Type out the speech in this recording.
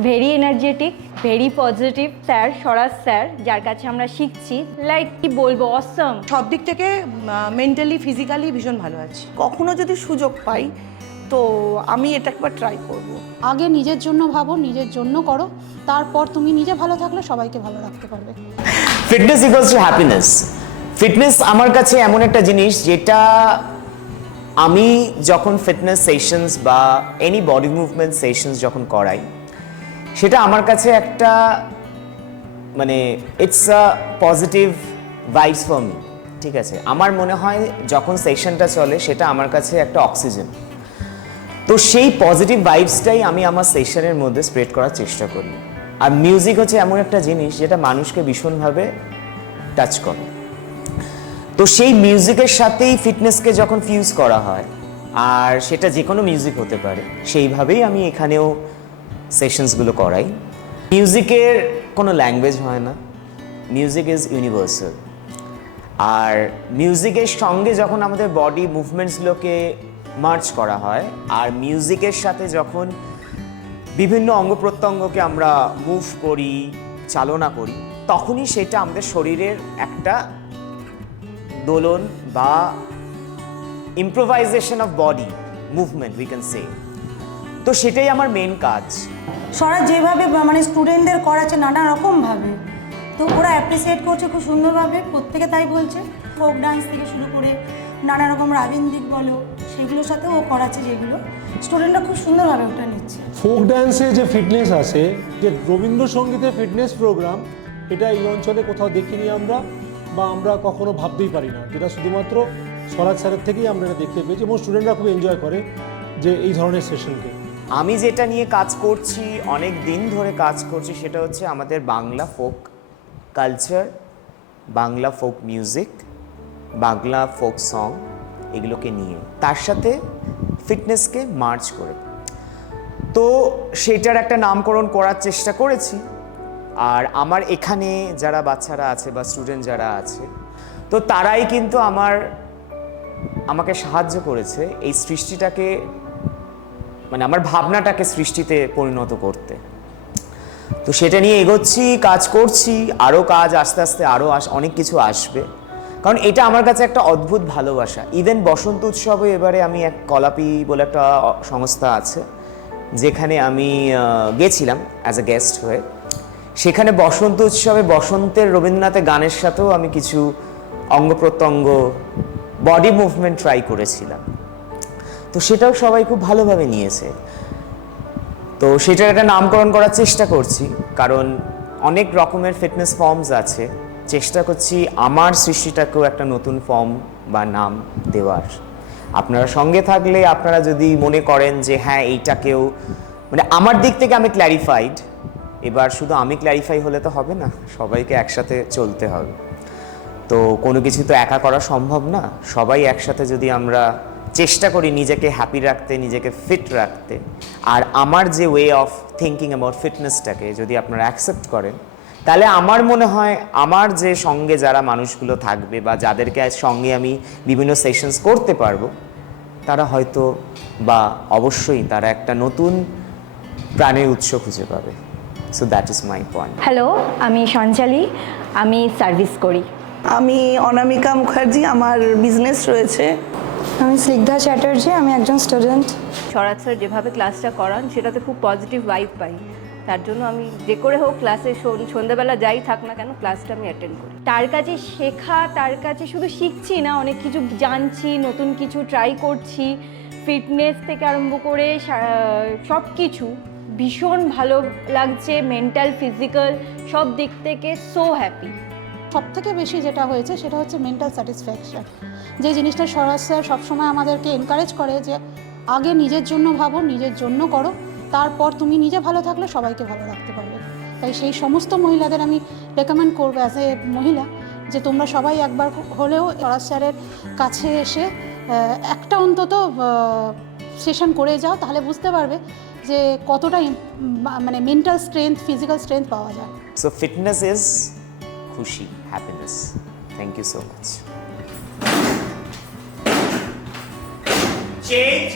Very energetic, very positive sir, Swaraj sir, যার কাছে আমরা শিখছি। লাইক কি বলবো, অসম। সব দিক থেকে মেন্টালি ফিজিক্যালি ভীষণ ভালো আছি। কখনো যদি সুযোগ পাই তো আমি এটা একবার ট্রাই করব। আগে নিজের জন্য ভাবো, নিজের জন্য করো, তারপর তুমি নিজে ভালো থাকলে সবাইকে ভালো রাখতে পারবে। Fitness equals to happiness. Fitness আমার কাছে এমন একটা জিনিস যেটা আমি যখন ফিটনেস সেশনস বা এনি বডি মুভমেন্ট সেশনস যখন করাই, সেটা আমার কাছে একটা মানে it's a positive vibes for me. ঠিক আছে, আমার মনে হয় যখন সেশনটা চলে সেটা আমার কাছে একটা অক্সিজেন। তো সেই পজিটিভ ভাইবসটাই আমি আমার সেশনের মধ্যে স্প্রেড করার চেষ্টা করি। আর মিউজিক হচ্ছে এমন একটা জিনিস যেটা মানুষকে ভীষণভাবে টাচ করে। তো সেই মিউজিকের সাথেই ফিটনেসকে যখন ফিউজ করা হয়, আর সেটা যে কোনো মিউজিক হতে পারে, সেইভাবেই আমি এখানেও সেশনসগুলো করাই। মিউজিকের কোনো ল্যাঙ্গুয়েজ হয় না, মিউজিক ইজ ইউনিভার্সাল। আর মিউজিকের সঙ্গে যখন আমাদের বডি মুভমেন্টসগুলোকে মার্চ করা হয়, আর মিউজিকের সাথে যখন বিভিন্ন অঙ্গ প্রত্যঙ্গকে আমরা মুভ করি, চালনা করি, তখনই সেটা আমাদের শরীরের একটা দোলন বা improvisation of body movement we can say. তো সেটাই আমার মেন কাজ। স্বরাজ যেভাবে মানে স্টুডেন্টদের করাচ্ছে নানা রকমভাবে, তো ওরা অ্যাপ্রিসিয়েট করছে খুব সুন্দরভাবে, প্রত্যেকে তাই বলছে। ফোক ডান্স থেকে শুরু করে নানা রকম রাবীন্দ্রিক বলো, সেগুলোর সাথেও ও করাচ্ছে, যেগুলো স্টুডেন্টরা খুব সুন্দরভাবে ওটা নিচ্ছে। ফোক ডান্সে যে ফিটনেস আছে, যে রবীন্দ্রসঙ্গীতের ফিটনেস প্রোগ্রাম, এটা এই অঞ্চলে কোথাও দেখিনি আমরা, বা আমরা কখনো ভাবতেই পারি না, যেটা শুধুমাত্র স্বরাজ স্যারের থেকেই আমরা এটা দেখতে পেয়েছি এবং স্টুডেন্টরা খুব এনজয় করে যে এই ধরনের সেশনকে। আমি যেটা নিয়ে কাজ করছি, অনেক দিন ধরে কাজ করছি, সেটা হচ্ছে আমাদের Bangla folk culture, Bangla folk music, Bangla folk song, এগুলোকে নিয়ে তার সাথে ফিটনেসকে মার্চ করে। তো সেটার একটা নামকরণ করার চেষ্টা করেছি। আর আমার এখানে যারা বাচ্চারা আছে বা স্টুডেন্ট যারা আছে, তো তারাই কিন্তু আমাকে সাহায্য করেছে এই সৃষ্টিটাকে, মানে আমার ভাবনাটাকে সৃষ্টিতে পরিণত করতে। তো সেটা নিয়ে এগোচ্ছি, কাজ করছি, আরও কাজ আস্তে আস্তে আরও অনেক কিছু আসবে। কারণ এটা আমার কাছে একটা অদ্ভুত ভালোবাসা। ইভেন বসন্ত উৎসবে এবারে আমি এক কলাপি বলে একটা সংস্থা আছে, যেখানে আমি গেছিলাম অ্যাজ এ গেস্ট হয়ে। সেখানে বসন্ত উৎসবে বসন্তের রবীন্দ্রনাথের গানের সাথেও আমি কিছু অঙ্গ প্রত্যঙ্গ বডি মুভমেন্ট ট্রাই করেছিলাম। তো সেটাও সবাই খুব ভালোভাবে নিয়েছে। তো সেটার একটা নামকরণ করার চেষ্টা করছি, কারণ অনেক রকমের ফিটনেস ফর্মস আছে। চেষ্টা করছি আমার সৃষ্টিটাকেও একটা নতুন ফর্ম বা নাম দেওয়ার। আপনারা সঙ্গে থাকলে, আপনারা যদি মনে করেন যে হ্যাঁ এইটাকেও, মানে আমার দিক থেকে আমি ক্ল্যারিফাইড। এবার শুধু আমি ক্ল্যারিফাই হলে তো হবে না, সবাইকে একসাথে চলতে হবে। তো কোনো কিছু তো একা করা সম্ভব না। সবাই একসাথে যদি আমরা চেষ্টা করি নিজেকে হ্যাপি রাখতে, নিজেকে ফিট রাখতে, আর আমার যে ওয়ে অফ থিঙ্কিং অ্যাবাউট ফিটনেসটাকে যদি আপনারা অ্যাকসেপ্ট করেন, তাহলে আমার মনে হয় আমার যে সঙ্গে যারা মানুষগুলো থাকবে বা যাদেরকে সঙ্গে আমি বিভিন্ন সেশনস করতে পারবো, তারা হয়তো বা অবশ্যই তারা একটা নতুন প্রাণের উৎস খুঁজে পাবে। So that is my point. Hello, আমি সঞ্চালি, আমি সার্ভিস করি। আমি অনামিকা মুখার্জি, আমার বিজনেস রয়েছে। আমি স্নিগ্ধা চ্যাটার্জি, আমি একজন স্টুডেন্ট। স্বরাজ স্যার যেভাবে ক্লাসটা করান, সেটাতে খুব পজিটিভ ভাইব পাই। তার জন্য আমি যে করে হোক ক্লাসে সন্ধ্যাবেলা যাই থাক না কেন, ক্লাসটা আমি অ্যাটেন্ড করি। তার কাছে শেখা, তার কাছে শুধু শিখছি না, অনেক কিছু জানছি, নতুন কিছু ট্রাই করছি। ফিটনেস থেকে আরম্ভ করে সব কিছু ভীষণ ভালো লাগছে। মেন্টাল, ফিজিক্যাল সব দিক থেকে সো হ্যাপি। সব থেকে বেশি যেটা হয়েছে সেটা হচ্ছে মেন্টাল স্যাটিসফ্যাকশান। যে জিনিসটা স্বরাজ স্যার সবসময় আমাদেরকে এনকারেজ করে যে আগে নিজের জন্য ভাবো, নিজের জন্য করো, তারপর তুমি নিজে ভালো থাকলে সবাইকে ভালো রাখতে পারবে। তাই সেই সমস্ত মহিলাদের আমি রেকমেন্ড করবো অ্যাজ এ মহিলা, যে তোমরা সবাই একবার হলেও স্বরাজ স্যারের কাছে এসে একটা অন্তত সেশন করে যাও, তাহলে বুঝতে পারবে যে কতটা মানে মেন্টাল স্ট্রেংথ, ফিজিক্যাল স্ট্রেংথ পাওয়া যায়। সো ফিটনেস ইজ খুশি, happiness. Thank you so much. Change.